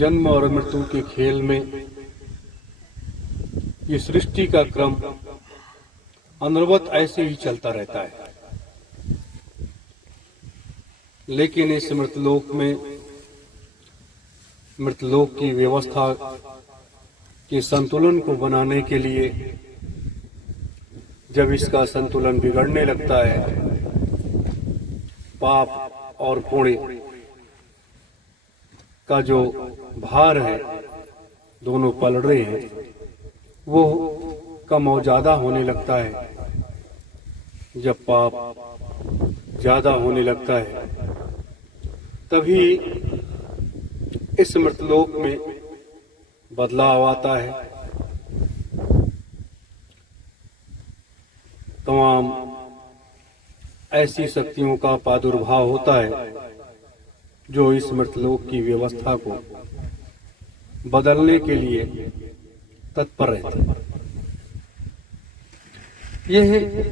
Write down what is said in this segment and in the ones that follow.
जन्म और मृत्यु के खेल में ये सृष्टि का क्रम अनवरत ऐसे ही चलता रहता है। लेकिन इस मृतलोक में मृतलोक की व्यवस्था के संतुलन को बनाने के लिए जब इसका संतुलन बिगड़ने लगता है, पाप और पुण्य का जो भार है दोनों पल रहे हैं वो कम और ज्यादा होने लगता है। जब पाप ज्यादा होने लगता है तभी इस मृतलोक में बदलाव आता है। तमाम ऐसी शक्तियों का प्रादुर्भाव होता है जो इस मृतलोक की व्यवस्था को बदलने के लिए तत्पर रहते हैं। यह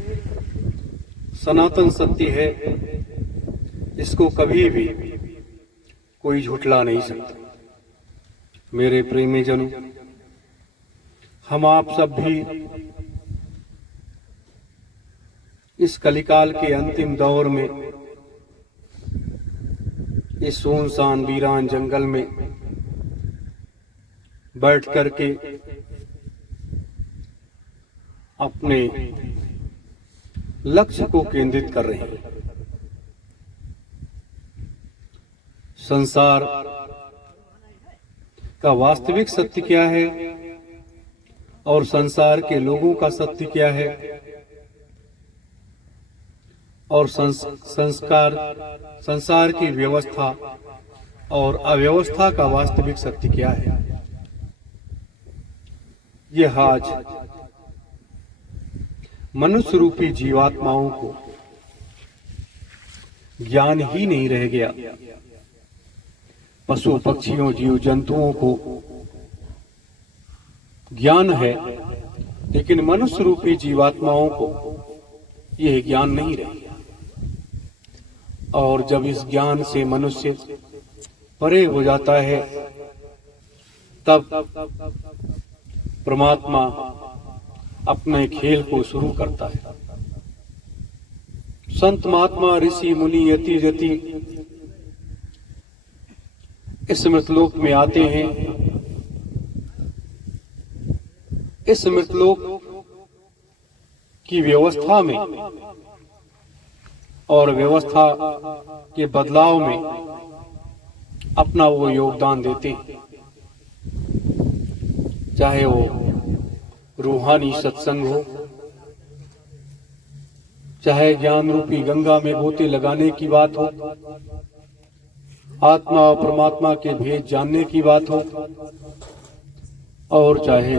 सनातन सत्य है, इसको कभी भी कोई झुठला नहीं सकता। मेरे प्रेमी जनों, हम आप सब भी इस कलिकाल के अंतिम दौर में इस सुनसान वीरान जंगल में बैठ करके अपने लक्ष्य को केंद्रित कर रहे हैं। संसार का वास्तविक सत्य क्या है और संसार के लोगों का सत्य क्या है और संसार की व्यवस्था और अव्यवस्था का वास्तविक सत्य क्या है, यह आज मनुष्य रूपी जीवात्माओं को ज्ञान ही नहीं रह गया। पशु पक्षियों जीव जंतुओं को ज्ञान है, लेकिन मनुष्य रूपी जीवात्माओं को यह ज्ञान नहीं रह गया। और जब इस ज्ञान से मनुष्य परे हो जाता है तब परमात्मा अपने खेल को शुरू करता है। संत महात्मा ऋषि मुनि यति जति इस मृतलोक में आते हैं। इस मृतलोक की व्यवस्था में और व्यवस्था के बदलाव में अपना वो योगदान देते हैं, चाहे वो रूहानी सत्संग हो, चाहे ज्ञान रूपी गंगा में गोते लगाने की बात हो, आत्मा और परमात्मा के भेद जानने की बात हो, और चाहे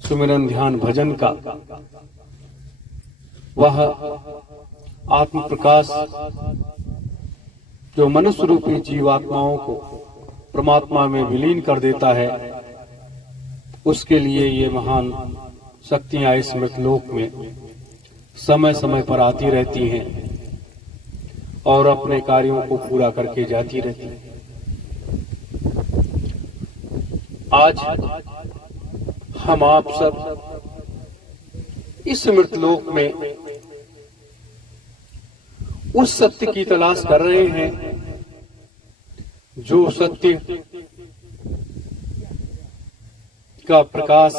सुमिरन ध्यान भजन का वह आत्म प्रकाश जो मनुष्य रूपी जीवात्माओं को परमात्मा में विलीन कर देता है, उसके लिए ये महान शक्तियां इस मृतलोक में समय समय पर आती रहती हैं और अपने कार्यों को पूरा करके जाती रहती हैं। आज हम आप सब इस मृतलोक में उस सत्य की तलाश कर रहे हैं जो सत्य का प्रकाश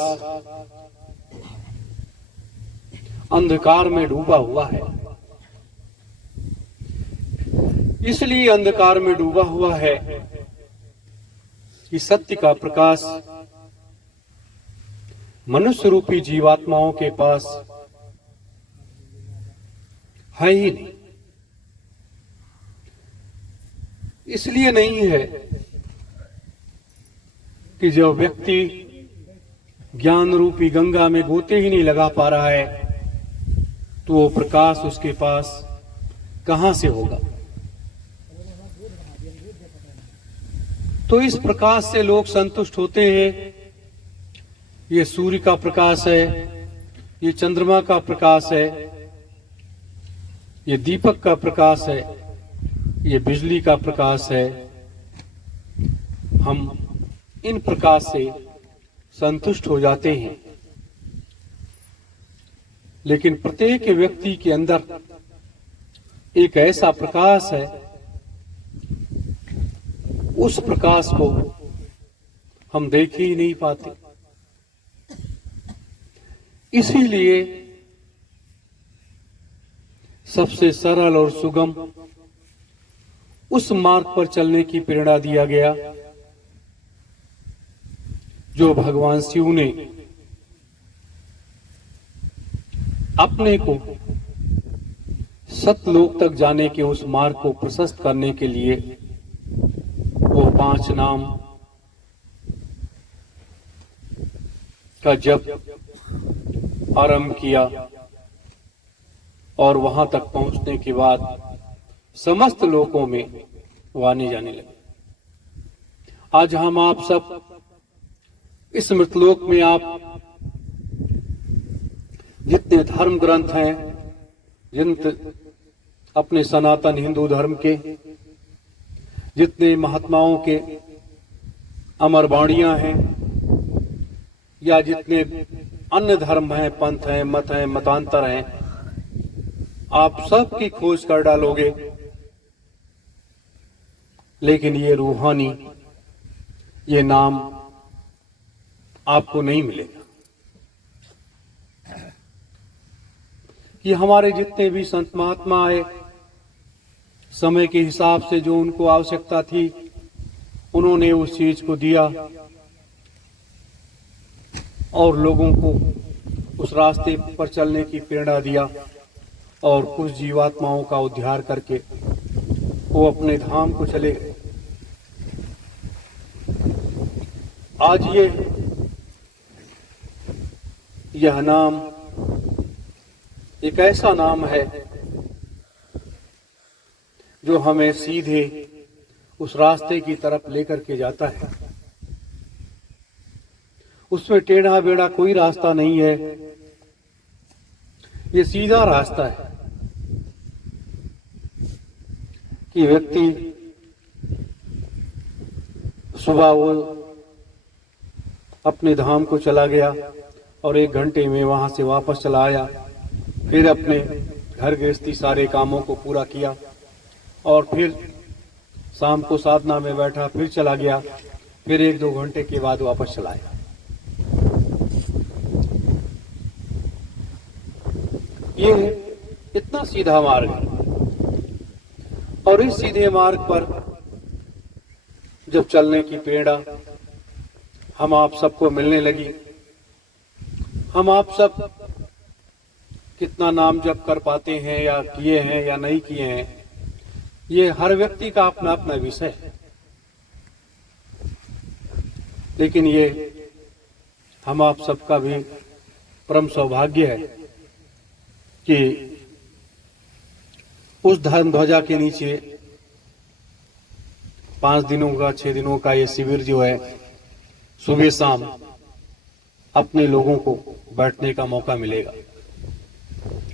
अंधकार में डूबा हुआ है। इसलिए अंधकार में डूबा हुआ है कि सत्य का प्रकाश मनुष्य रूपी जीवात्माओं के पास है ही नहीं। इसलिए नहीं है कि जो व्यक्ति ज्ञान रूपी गंगा में गोते ही नहीं लगा पा रहा है तो वो प्रकाश उसके पास कहां से होगा। तो इस प्रकाश से लोग संतुष्ट होते हैं। ये सूर्य का प्रकाश है, ये चंद्रमा का प्रकाश है, ये दीपक का प्रकाश है, ये बिजली का प्रकाश है। हम इन प्रकाश से संतुष्ट हो जाते हैं, लेकिन प्रत्येक व्यक्ति के अंदर एक ऐसा प्रकाश है, उस प्रकाश को हम देख ही नहीं पाते। इसीलिए सबसे सरल और सुगम उस मार्ग पर चलने की प्रेरणा दिया गया जो भगवान शिव ने अपने को सतलोक तक जाने के उस मार्ग को प्रशस्त करने के लिए वो 5 नाम का जप आरंभ किया और वहां तक पहुंचने के बाद समस्त लोकों में वाणी जाने लगे। आज हम आप सब इस मृतलोक में आप जितने धर्म ग्रंथ हैं, अपने सनातन हिंदू धर्म के जितने महात्माओं के अमर वाणियां हैं या जितने अन्य धर्म हैं, पंथ हैं, मत हैं, मतांतर हैं, आप सब की खोज कर डालोगे, लेकिन ये रूहानी ये नाम आपको नहीं मिलेगा। कि हमारे जितने भी संत महात्मा आए, समय के हिसाब से जो उनको आवश्यकता थी उन्होंने उस चीज को दिया और लोगों को उस रास्ते पर चलने की प्रेरणा दिया और कुछ जीवात्माओं का उद्धार करके वो अपने धाम को चले गए। आज यह नाम एक ऐसा नाम है जो हमें सीधे उस रास्ते की तरफ लेकर के जाता है। उसमें टेढ़ा बेढ़ा कोई रास्ता नहीं है, ये सीधा रास्ता है कि व्यक्ति सुबह वो अपने धाम को चला गया और 1 घंटे में वहां से वापस चला आया, फिर अपने घर गृहस्थी सारे कामों को पूरा किया और फिर शाम को साधना में बैठा, फिर चला गया, फिर 1-2 घंटे के बाद वापस चला आया। ये इतना सीधा मार्ग है और इस सीधे मार्ग पर जब चलने की प्रेरणा हम आप सबको मिलने लगी, हम आप सब कितना नाम जप कर पाते हैं या किए हैं या नहीं किए हैं, ये हर व्यक्ति का अपना अपना विषय है। लेकिन ये हम आप सबका भी परम सौभाग्य है कि उस धर्म ध्वजा के नीचे 5 दिनों का 6 दिनों का ये शिविर जो है, सुबह शाम अपने लोगों को बैठने का मौका मिलेगा,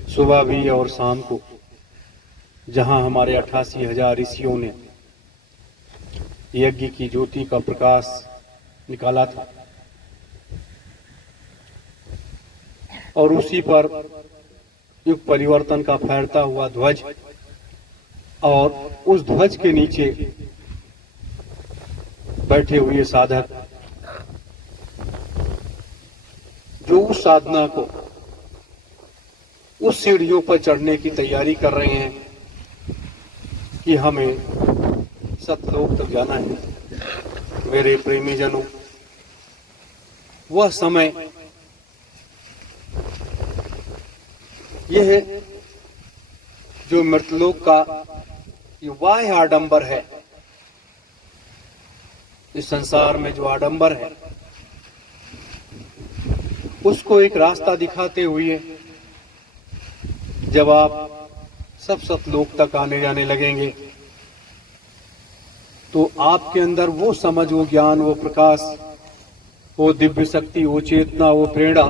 सुबह भी और शाम को, जहां हमारे 88,000 ऋषियों ने यज्ञ की ज्योति का प्रकाश निकाला था और उसी पर युग परिवर्तन का फहरता हुआ ध्वज और उस ध्वज के नीचे बैठे हुए साधक जो उस साधना को उस सीढ़ियों पर चढ़ने की तैयारी कर रहे हैं कि हमें सतलोक तक जाना है। मेरे प्रेमी जनों, वह समय यह है जो मृतलोक का ये बाह्य आडंबर है, इस संसार में जो आडंबर है उसको एक रास्ता दिखाते हुए जब आप सब सतलोक तक आने जाने लगेंगे तो आपके अंदर वो समझ, वो ज्ञान, वो प्रकाश, वो दिव्य शक्ति, वो चेतना, वो प्रेरणा,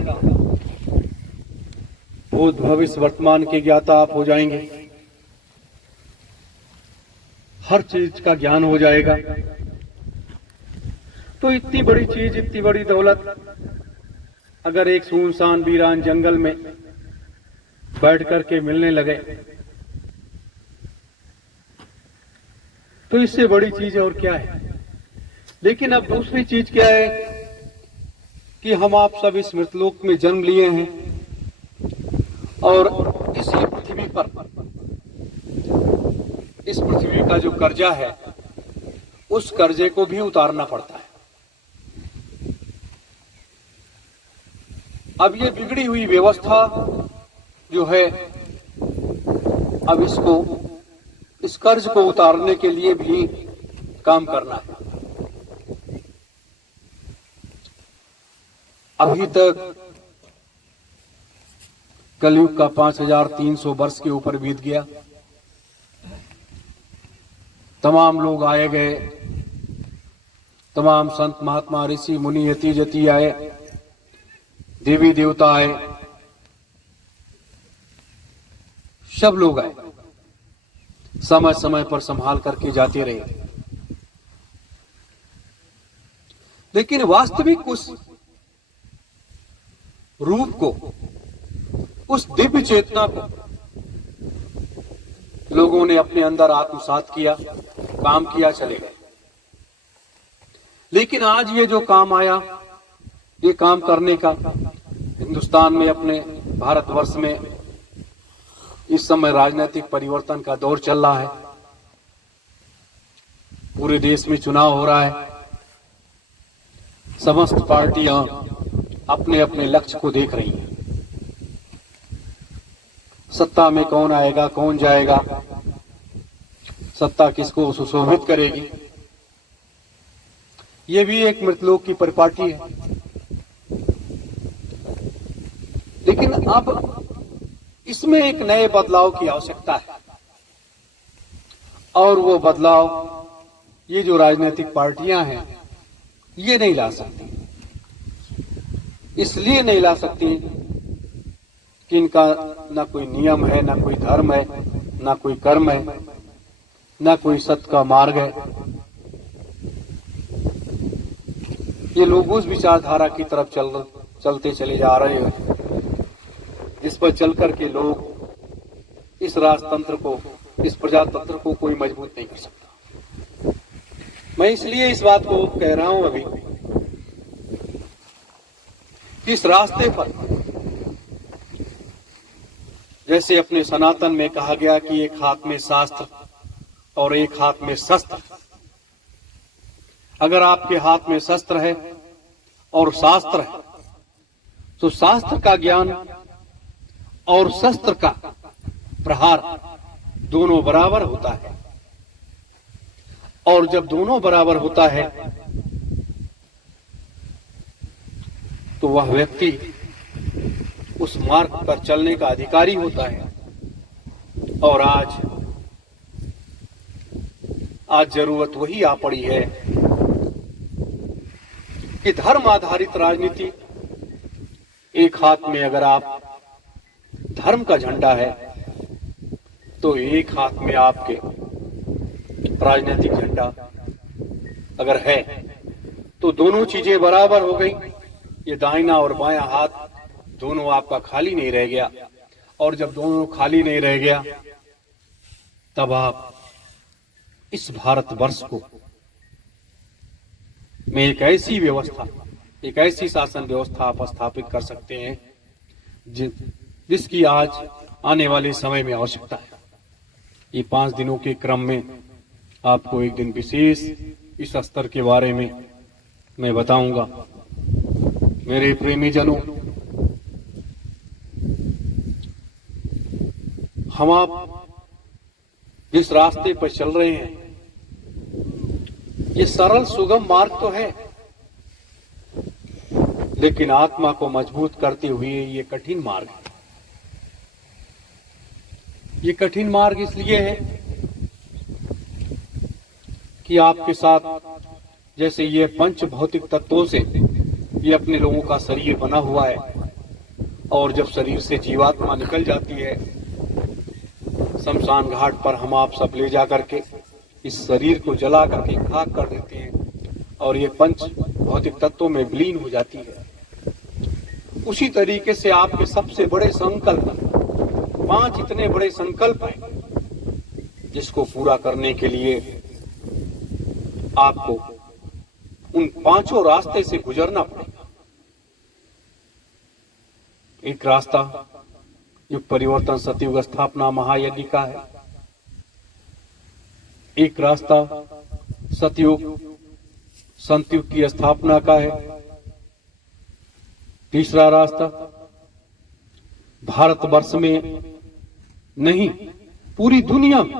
भूत भविष्य वर्तमान के ज्ञाता आप हो जाएंगे। हर चीज का ज्ञान हो जाएगा तो इतनी बड़ी चीज, इतनी बड़ी दौलत अगर एक सुनसान वीरान जंगल में बैठ करके मिलने लगे तो इससे बड़ी चीज और क्या है। लेकिन अब दूसरी चीज क्या है कि हम आप सब इस मृतलोक में जन्म लिए हैं और इसी पृथ्वी पर, इस पृथ्वी का जो कर्जा है उस कर्जे को भी उतारना पड़ता है। अब ये बिगड़ी हुई व्यवस्था जो है, अब इस कर्ज को उतारने के लिए भी काम करना है। अभी तक कलयुग का 5300 वर्ष के ऊपर बीत गया। तमाम लोग आए गए, तमाम संत महात्मा ऋषि मुनि यति जति आए, देवी देवता आए, सब लोग आए, समय समय पर संभाल करके जाते रहे। लेकिन वास्तविक उस रूप को, उस दिव्य चेतना को लोगों ने अपने अंदर आत्मसात किया, काम किया, चले गए। लेकिन आज ये जो काम आया, ये काम करने का हिंदुस्तान में, अपने भारतवर्ष में इस समय राजनीतिक परिवर्तन का दौर चल रहा है। पूरे देश में चुनाव हो रहा है। समस्त पार्टियां अपने अपने लक्ष्य को देख रही हैं। सत्ता में कौन आएगा, कौन जाएगा, सत्ता किसको सुशोभित करेगी, ये भी एक मृतलोक की परिपाटी है। लेकिन अब इसमें एक नए बदलाव की आवश्यकता है और वो बदलाव ये जो राजनीतिक पार्टियां हैं ये नहीं ला सकती। इसलिए नहीं ला सकती कि इनका ना कोई नियम है, ना कोई धर्म है, ना कोई कर्म है, ना कोई सत्य का मार्ग है। ये लोग उस विचारधारा की तरफ चलते चले जा रहे हैं जिस पर चलकर के लोग इस राजतंत्र को, इस प्रजातंत्र को कोई मजबूत नहीं कर सकता। मैं इसलिए इस बात को कह रहा हूं अभी, इस रास्ते पर जैसे अपने सनातन में कहा गया कि एक हाथ में शास्त्र और एक हाथ में शस्त्र। अगर आपके हाथ में शस्त्र है और शास्त्र है तो शास्त्र का ज्ञान और शस्त्र का प्रहार दोनों बराबर होता है। और जब दोनों बराबर होता है तो वह व्यक्ति उस मार्ग पर चलने का अधिकारी होता है। और आज जरूरत वही आ पड़ी है कि धर्म आधारित राजनीति, एक हाथ में अगर आप धर्म का झंडा है तो एक हाथ में आपके राजनीतिक झंडा अगर है तो दोनों चीजें बराबर हो गई। ये दाहिना और बायां हाथ दोनों आपका खाली नहीं रह गया। और जब दोनों खाली नहीं रह गया तब आप इस भारतवर्ष को में एक ऐसी व्यवस्था, एक ऐसी शासन व्यवस्था आप स्थापित कर सकते हैं जिसकी आज आने वाले समय में आवश्यकता है। ये 5 दिनों के क्रम में आपको एक दिन विशेष इस स्तर के बारे में मैं बताऊंगा। मेरे प्रेमी जनों, हम आप जिस रास्ते पर चल रहे हैं ये सरल सुगम मार्ग तो है, लेकिन आत्मा को मजबूत करते हुए ये कठिन मार्ग है। ये कठिन मार्ग इसलिए है कि आपके साथ जैसे ये पंच भौतिक तत्वों से ये अपने लोगों का शरीर बना हुआ है और जब शरीर से जीवात्मा निकल जाती है शमशान घाट पर हम आप सब ले जा करके इस शरीर को जला करके खाक कर देते हैं और ये पंच भौतिक तत्वों में विलीन हो जाती है। उसी तरीके से आपके सबसे बड़े संकल्प, 5 इतने बड़े संकल्प हैं जिसको पूरा करने के लिए आपको उन 5 रास्ते से गुजरना पड़ेगा। एक रास्ता युग परिवर्तन, सतयुग स्थापना, महायज्ञ का है। एक रास्ता सतयुग, संतयुग की स्थापना का है। तीसरा रास्ता भारतवर्ष में नहीं, पूरी दुनिया में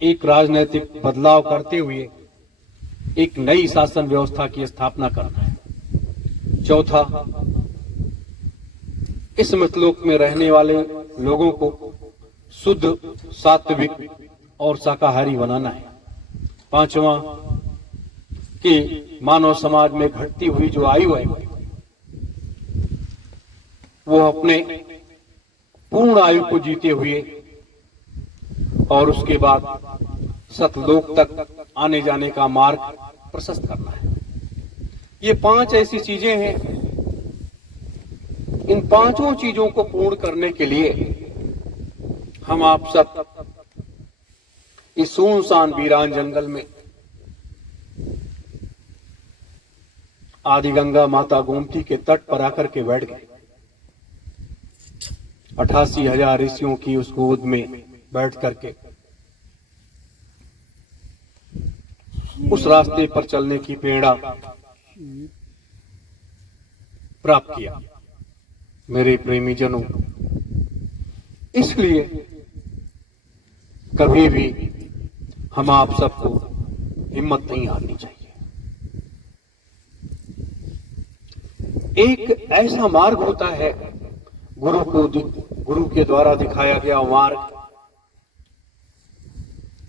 एक राजनीतिक बदलाव करते हुए एक नई शासन व्यवस्था की स्थापना करना है। चौथा, इस मृतलोक में रहने वाले लोगों को शुद्ध, सात्विक और शाकाहारी बनाना है। पांचवा, कि मानव समाज में घटती हुई जो आयु है वो अपने पूर्ण आयु को जीते हुए और उसके बाद सतलोक तक आने जाने का मार्ग प्रशस्त करना है। ये 5 ऐसी चीजें हैं। इन 5 चीजों को पूर्ण करने के लिए हम आप सब इस सुनसान वीरान जंगल में आदि गंगा माता गोमती के तट पर आकर के बैठ गए। 88,000 ऋषियों की उस गोद में बैठ करके उस रास्ते पर चलने की प्रेरणा प्राप्त किया। मेरे प्रेमी जनों, इसलिए कभी भी हम आप सबको हिम्मत नहीं हारनी चाहिए। एक ऐसा मार्ग होता है, गुरु के द्वारा दिखाया गया मार्ग,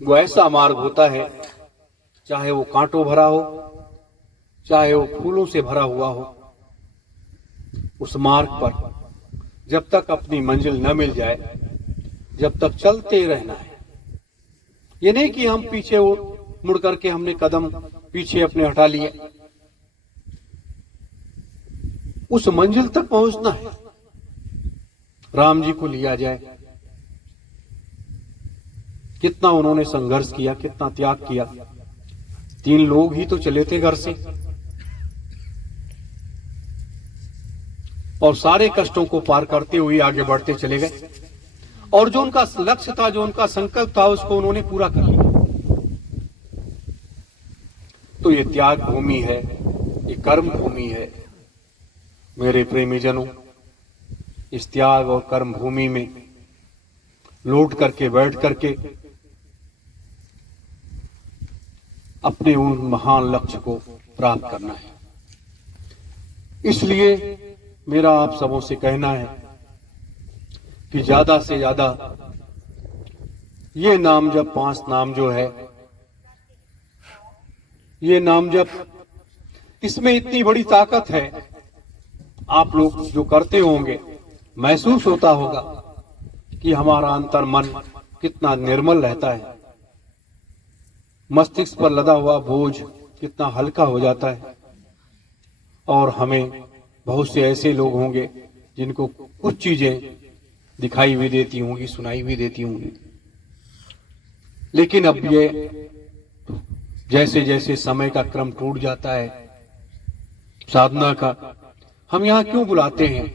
वो ऐसा मार्ग होता है, चाहे वो कांटों भरा हो, चाहे वो फूलों से भरा हुआ हो, उस मार्ग पर जब तक अपनी मंजिल न मिल जाए, जब तक चलते रहना है। ये नहीं कि हम पीछे मुड़ करके हमने कदम पीछे अपने हटा लिए। उस मंजिल तक पहुंचना है। राम जी को लिया जाए, कितना उन्होंने संघर्ष किया, कितना त्याग किया। 3 लोग ही तो चले थे घर से और सारे कष्टों को पार करते हुए आगे बढ़ते चले गए और जो उनका लक्ष्य था, जो उनका संकल्प था, उसको उन्होंने पूरा कर लिया। तो ये त्याग भूमि है, ये कर्म भूमि है। मेरे प्रेमी जनों, इस त्याग और कर्म भूमि में लौट करके, बैठ करके अपने उन महान लक्ष्य को प्राप्त करना है। इसलिए मेरा आप सबों से कहना है कि ज्यादा से ज्यादा ये नाम जप, 5 नाम जो है, ये नाम जप, इसमें इतनी बड़ी ताकत है। आप लोग जो करते होंगे, महसूस होता होगा कि हमारा अंतर मन कितना निर्मल रहता है, मस्तिष्क पर लदा हुआ बोझ कितना हल्का हो जाता है। और हमें बहुत से ऐसे लोग होंगे जिनको कुछ चीजें दिखाई भी देती होंगी, सुनाई भी देती होंगी, लेकिन अब ये जैसे जैसे समय का क्रम टूट जाता है साधना का, हम यहाँ क्यों बुलाते हैं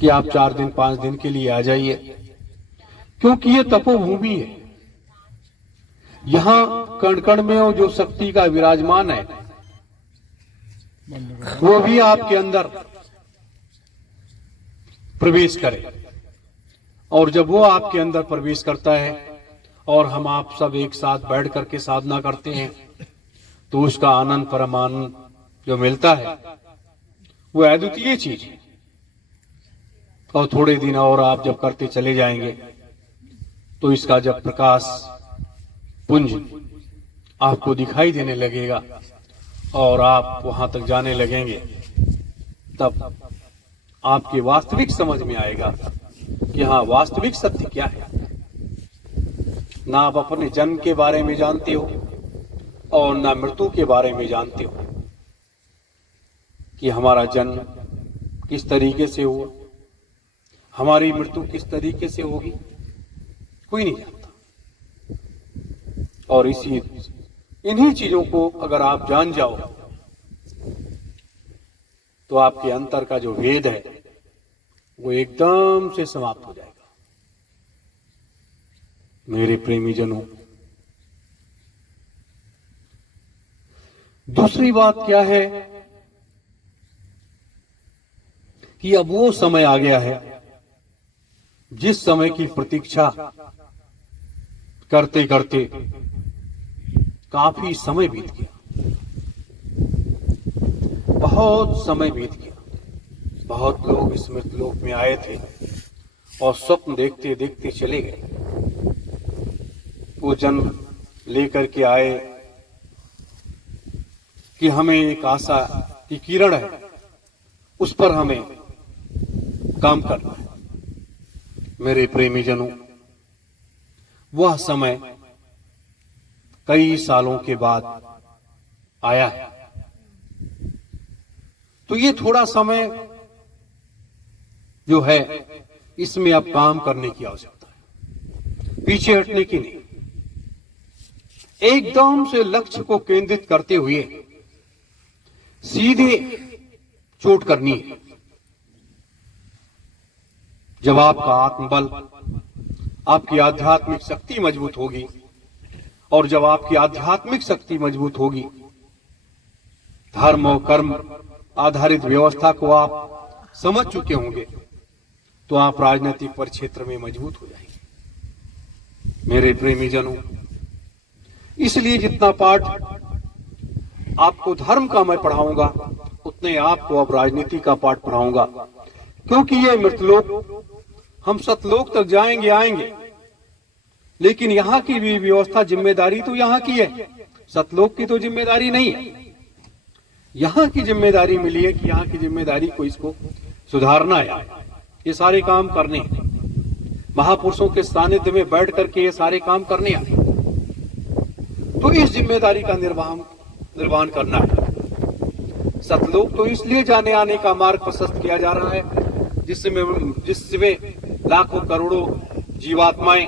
कि आप 4 दिन 5 दिन के लिए आ जाइए? क्योंकि ये तपोभूमि है। यहाँ कण कण में वो जो शक्ति का विराजमान है, वो भी आपके अंदर प्रवेश करे। और जब वो आपके अंदर प्रवेश करता है और हम आप सब एक साथ बैठ करके साधना करते हैं, तो उसका आनंद, परम आनंद जो मिलता है, वो अद्वितीय चीज है। और थोड़े दिन और आप जब करते चले जाएंगे, तो इसका जब प्रकाश पुंज आपको दिखाई देने लगेगा और आप वहां तक जाने लगेंगे, तब आपके वास्तविक समझ में आएगा कि हाँ, वास्तविक सत्य क्या है। ना आप अपने जन्म के बारे में जानते हो और ना मृत्यु के बारे में जानते हो। कि हमारा जन्म किस तरीके से हुआ, हमारी मृत्यु किस तरीके से होगी, कोई नहीं जानता। और इन्हीं चीजों को अगर आप जान जाओ तो आपके अंतर का जो भेद है वो एकदम से समाप्त हो जाएगा। मेरे प्रेमी जनों, दूसरी बात क्या है कि अब वो समय आ गया है जिस समय की प्रतीक्षा करते करते काफी समय बीत गया, बहुत समय बीत गया। बहुत लोग इस मृतलोक में आए थे और स्वप्न देखते देखते चले गए। वो जन्म लेकर के आए कि हमें एक आशा की किरण है, उस पर हमें काम करना है। मेरे प्रेमी जनों, वह समय कई सालों के बाद आया है। तो ये थोड़ा समय जो है इसमें अब काम करने की आवश्यकता है, पीछे हटने की नहीं। एकदम से लक्ष्य को केंद्रित करते हुए सीधे चोट करनी है। जब आपका आत्मबल, आपकी आध्यात्मिक शक्ति मजबूत होगी, और जब आपकी आध्यात्मिक शक्ति मजबूत होगी, धर्म और कर्म आधारित व्यवस्था को आप समझ चुके होंगे, तो आप राजनीतिक परिक्षेत्र में मजबूत हो जाएंगे। मेरे प्रेमी जनों, इसलिए जितना पाठ आपको धर्म का मैं पढ़ाऊंगा, उतने आपको अब राजनीति का पाठ पढ़ाऊंगा। क्योंकि ये मृतलोक, हम सतलोक तक जाएंगे आएंगे, लेकिन यहाँ की भी व्यवस्था, जिम्मेदारी तो यहाँ की है, सतलोक की तो जिम्मेदारी नहीं है। यहाँ की जिम्मेदारी मिली है कि यहाँ की जिम्मेदारी को, इसको सुधारना है, ये सारे काम करने हैं। महापुरुषों के सानिध्य में बैठ करके ये सारे काम करने हैं। तो इस जिम्मेदारी का निर्वहन करना है। सतलोक तो इसलिए जाने आने का मार्ग प्रशस्त किया जा रहा है जिसमें लाखों करोड़ों जीवात्माएं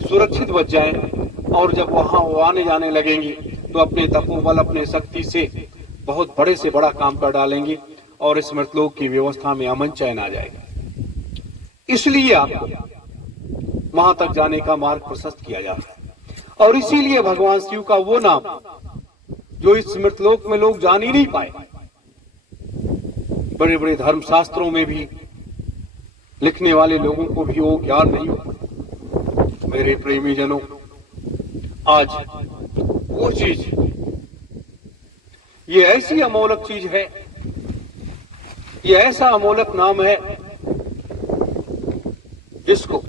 सुरक्षित बच जाएं, और जब वहां वो आने जाने लगेंगी तो अपने तपोबल, अपने शक्ति से बहुत बड़े से बड़ा काम कर डालेंगे और इस मृतलोक की व्यवस्था में अमन चैन आ जाएगा। इसलिए आपको वहां तक जाने का मार्ग प्रशस्त किया जा रहा है। और इसीलिए भगवान शिव का वो नाम जो इस मृतलोक में लोग जान ही नहीं पाए, बड़े बड़े धर्मशास्त्रों में भी लिखने वाले लोगों को भी वो ज्ञान नहीं हुआ। मेरे प्रेमी जनों, आज वो चीज, ये ऐसी अमोलक चीज है, ये ऐसा अमोलक नाम है जिसको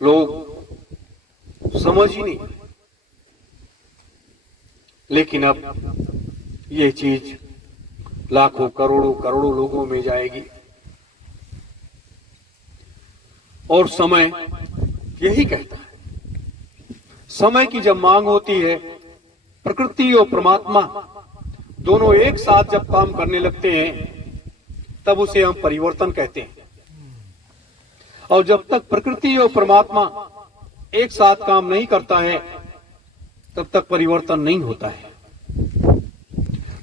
लोग समझ ही नहीं। लेकिन अब ये चीज लाखों करोड़ों करोड़ों लोगों में जाएगी, और समय यही कहता है, समय की जब मांग होती है, प्रकृति और परमात्मा दोनों एक साथ जब काम करने लगते हैं, तब उसे हम परिवर्तन कहते हैं। और जब तक प्रकृति और परमात्मा एक साथ काम नहीं करता है, तब तक परिवर्तन नहीं होता है।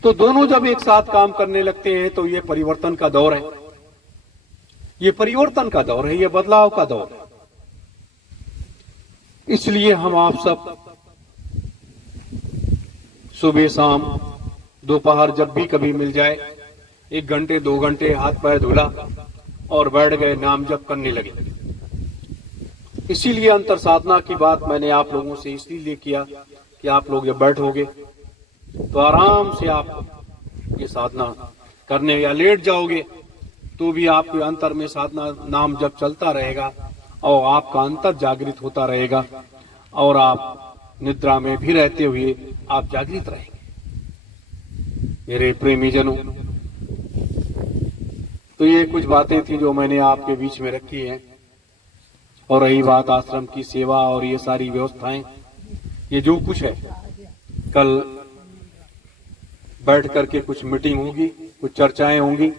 तो दोनों जब एक साथ काम करने लगते हैं तो ये परिवर्तन का दौर है, ये परिवर्तन का दौर है, ये बदलाव का दौर है। इसलिए हम आप सब सुबह शाम दोपहर जब भी कभी मिल जाए, 1 घंटे 2 घंटे हाथ पैर धुला और बैठ गए, नाम जप करने लगे। इसीलिए अंतर साधना की बात मैंने आप लोगों से इसलिए किया कि आप लोग जब बैठोगे तो आराम से आप ये साधना करने, या लेट जाओगे तो भी आपके अंतर में साधना नाम जप चलता रहेगा और आपका अंतर जागृत होता रहेगा, और आप निद्रा में भी रहते हुए आप जागृत रहेंगे। मेरे प्रेमी जनों, तो ये कुछ बातें थी जो मैंने आपके बीच में रखी हैं। और रही बात आश्रम की सेवा और ये सारी व्यवस्थाएं, ये जो कुछ है, कल बैठ करके कुछ मीटिंग होगी, कुछ चर्चाएं होंगी,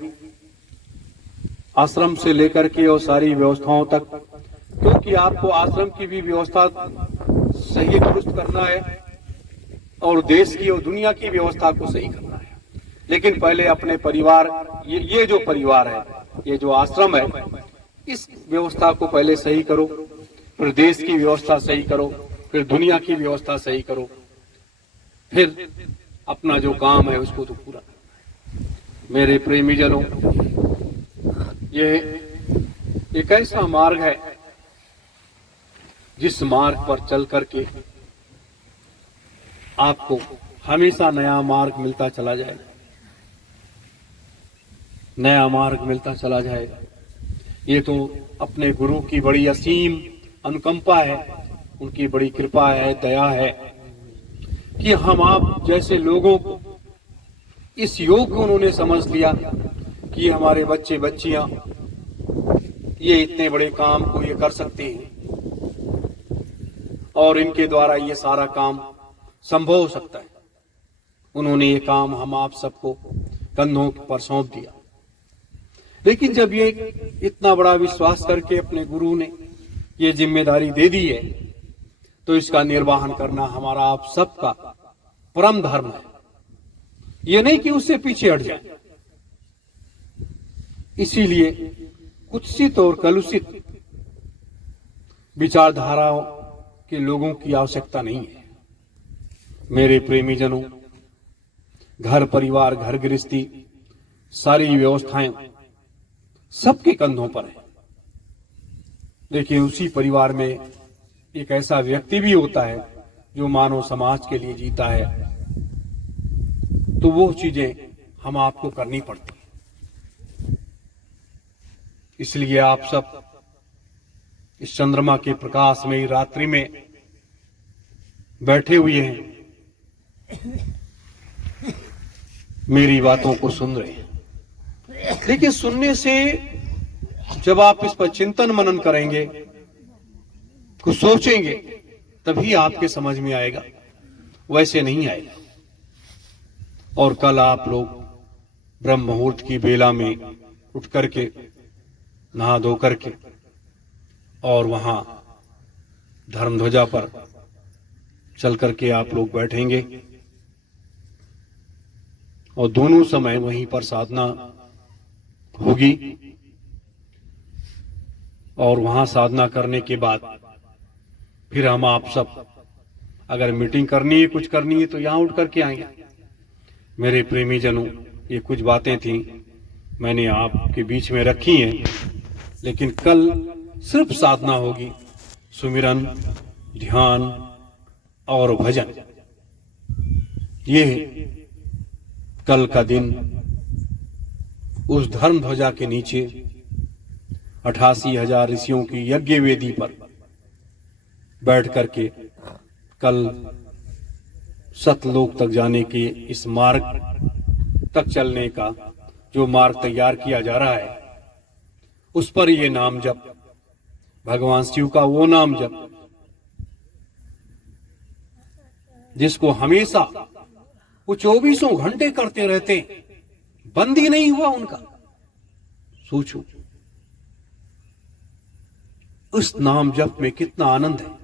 आश्रम से लेकर के और सारी व्यवस्थाओं तक, क्योंकि आपको आश्रम की भी व्यवस्था सही दुरुस्त करना है और देश की और दुनिया की व्यवस्था को सही करना है। लेकिन पहले अपने परिवार, ये जो परिवार है, ये जो आश्रम है, इस व्यवस्था को पहले सही करो, फिर देश की व्यवस्था सही करो, फिर दुनिया की व्यवस्था सही करो, फिर अपना जो काम है उसको तो पूरा। मेरे प्रेमी जनों, ये एक ऐसा मार्ग है जिस मार्ग पर चल करके आपको हमेशा नया मार्ग मिलता चला जाएगा, नया मार्ग मिलता चला जाएगा। ये तो अपने गुरु की बड़ी असीम अनुकंपा है, उनकी बड़ी कृपा है, दया है कि हम आप जैसे लोगों को इस योग को उन्होंने समझ लिया कि हमारे बच्चे बच्चियां ये इतने बड़े काम को ये कर सकते हैं और इनके द्वारा ये सारा काम संभव हो सकता है। उन्होंने ये काम हम आप सबको कंधों पर सौंप दिया। लेकिन जब ये इतना बड़ा विश्वास करके अपने गुरु ने ये जिम्मेदारी दे दी है, तो इसका निर्वहन करना हमारा आप सबका परम धर्म है। ये नहीं कि उससे पीछे हट जाए। इसीलिए कुत्सित और कलुषित विचारधाराओं के लोगों की आवश्यकता नहीं है। मेरे प्रेमी जनों, घर परिवार, घर गृहस्थी, सारी व्यवस्थाएं सबके कंधों पर है। देखिए, उसी परिवार में एक ऐसा व्यक्ति भी होता है जो मानव समाज के लिए जीता है, तो वो चीजें हम आपको करनी पड़ती हैं। इसलिए आप सब इस चंद्रमा के प्रकाश में रात्रि में बैठे हुए हैं, मेरी बातों को सुन रहे हैं। लेकिन सुनने से जब आप इस पर चिंतन मनन करेंगे, कुछ सोचेंगे, तभी आपके समझ में आएगा, वैसे नहीं आएगा। और कल आप लोग ब्रह्म मुहूर्त की बेला में उठ करके नहा धो करके और वहां धर्म ध्वजा पर चल करके आप लोग बैठेंगे और दोनों समय वहीं पर साधना होगी। और वहां साधना करने के बाद फिर हम आप सब, अगर मीटिंग करनी है, कुछ करनी है, तो यहां उठ करके आएंगे। मेरे प्रेमी जनों, ये कुछ बातें थी मैंने आपके बीच में रखी हैं। लेकिन कल सिर्फ साधना होगी, सुमिरन, ध्यान और भजन। ये कल का दिन उस धर्म ध्वजा के नीचे 88,000 ऋषियों की यज्ञ वेदी पर बैठ करके कल सतलोक तक जाने के इस मार्ग तक चलने का जो मार्ग तैयार किया जा रहा है, उस पर ये नाम जप, भगवान शिव का वो नाम जप जिसको हमेशा वो 24 घंटे करते रहते, बंद ही नहीं हुआ उनका। सोचो, उस नाम जप में कितना आनंद है।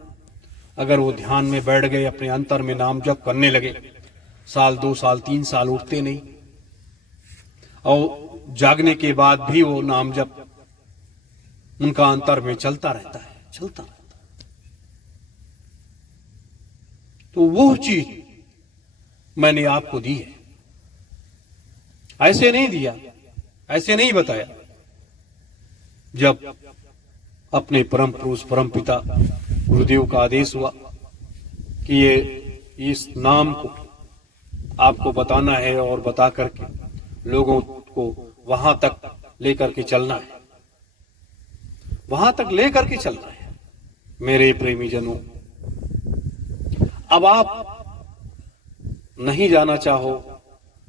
अगर वो ध्यान में बैठ गए, अपने अंतर में नाम जप करने लगे, साल 2 साल 3 साल उठते नहीं, और जागने के बाद भी वो नाम जप उनका अंतर में चलता रहता है, चलता रहता है। तो वो चीज मैंने आपको दी है, ऐसे नहीं दिया, ऐसे नहीं बताया। जब अपने परम पुरुष, परम पिता गुरुदेव का आदेश हुआ कि ये इस नाम को आपको बताना है और बता करके लोगों को वहां तक लेकर के चलना है, वहां तक लेकर के चलना है। मेरे प्रेमी जनों, अब आप नहीं जाना चाहो,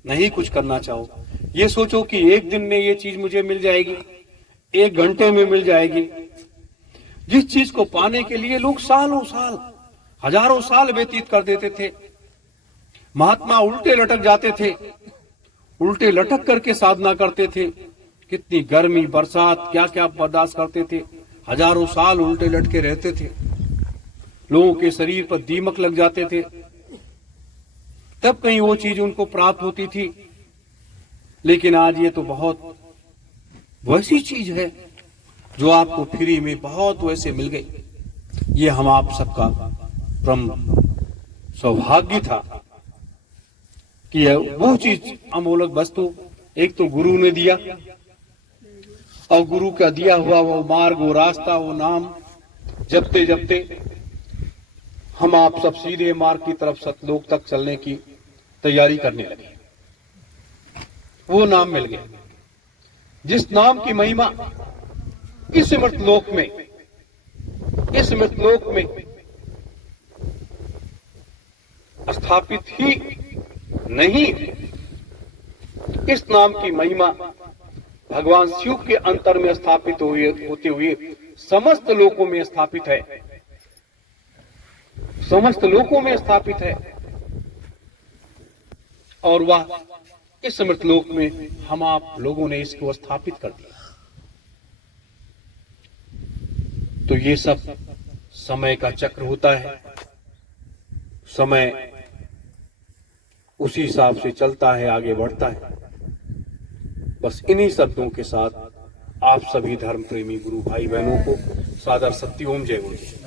नहीं कुछ करना चाहो, ये सोचो कि एक दिन में ये चीज मुझे मिल जाएगी, 1 घंटे में मिल जाएगी। जिस चीज को पाने के लिए लोग सालों साल, हजारों साल व्यतीत कर देते थे, महात्मा उल्टे लटक जाते थे, उल्टे लटक करके साधना करते थे। कितनी गर्मी बरसात क्या क्या बर्दाश्त करते थे, हजारों साल उल्टे लटके रहते थे। लोगों के शरीर पर दीमक लग जाते थे, तब कहीं वो चीज उनको प्राप्त होती थी। लेकिन आज ये तो बहुत वैसी चीज है जो आपको फ्री में बहुत वैसे मिल गई। ये हम आप सबका परम सौभाग्य था कि वो चीज अमोलक वस्तु एक तो गुरु ने दिया, और गुरु का दिया हुआ वो मार्ग, वो रास्ता, वो नाम जपते जपते हम आप सब सीधे मार्ग की तरफ सतलोक तक चलने की तैयारी करने लगे। वो नाम मिल गया, जिस नाम की महिमा इस मृतलोक में स्थापित ही नहीं, इस नाम की महिमा भगवान शिव के अंतर में स्थापित होते हुए समस्त लोकों में स्थापित है, समस्त लोकों में स्थापित है। और वह इस मृतलोक में हम आप लोगों ने इसको स्थापित कर दिया। तो ये सब समय का चक्र होता है, समय उसी हिसाब से चलता है, आगे बढ़ता है। बस इन्हीं शब्दों के साथ आप सभी धर्म प्रेमी गुरु भाई बहनों को सादर सत्य ओम जय गुरु जी।